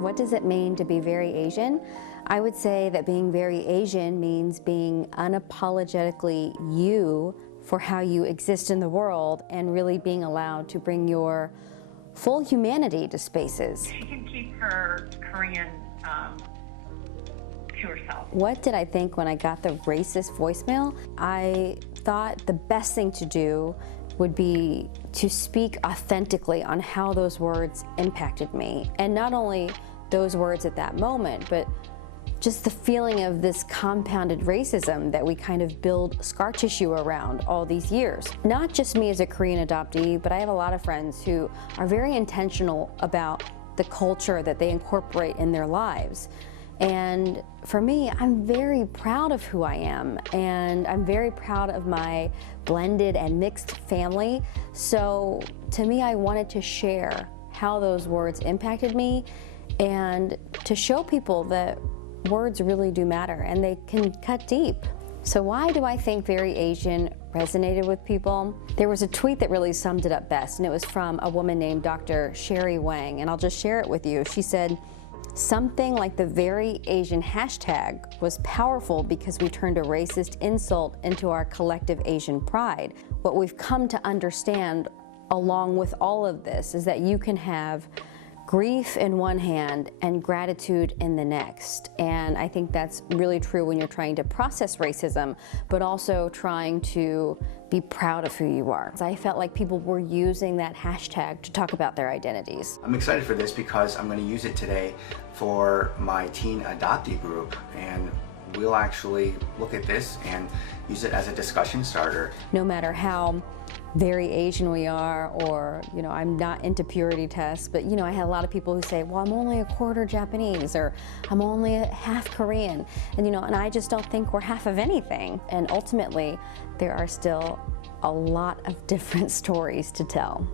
What does it mean to be very Asian? I would say that being very Asian means being unapologetically you for how you exist in the world and really being allowed to bring your full humanity to spaces. She can keep her Korean to herself. What did I think when I got the racist voicemail? I thought the best thing to do would be to speak authentically on how those words impacted me. And not only those words at that moment, but just the feeling of this compounded racism that we kind of build scar tissue around all these years. Not just me as a Korean adoptee, but I have a lot of friends who are very intentional about the culture that they incorporate in their lives. And for me, I'm very proud of who I am, and I'm very proud of my blended and mixed family. So to me, I wanted to share how those words impacted me and to show people that words really do matter and they can cut deep. So why do I think very Asian resonated with people? There was a tweet that really summed it up best, and it was from a woman named Dr. Sherry Wang, and I'll just share it with you. She said, "Something like the very Asian hashtag was powerful because we turned a racist insult into our collective Asian pride. What we've come to understand along with all of this is that you can have grief in one hand and gratitude in the next." And I think that's really true when you're trying to process racism, but also trying to be proud of who you are. I felt like people were using that hashtag to talk about their identities. I'm excited for this because I'm going to use it today for my teen adoptee group, and we'll actually look at this and use it as a discussion starter. No matter how very Asian we are, or, you know, I'm not into purity tests, but, you know, I had a lot of people who say, well, I'm only a quarter Japanese, or I'm only a half Korean, and, you know, and I just don't think we're half of anything. And ultimately, there are still a lot of different stories to tell.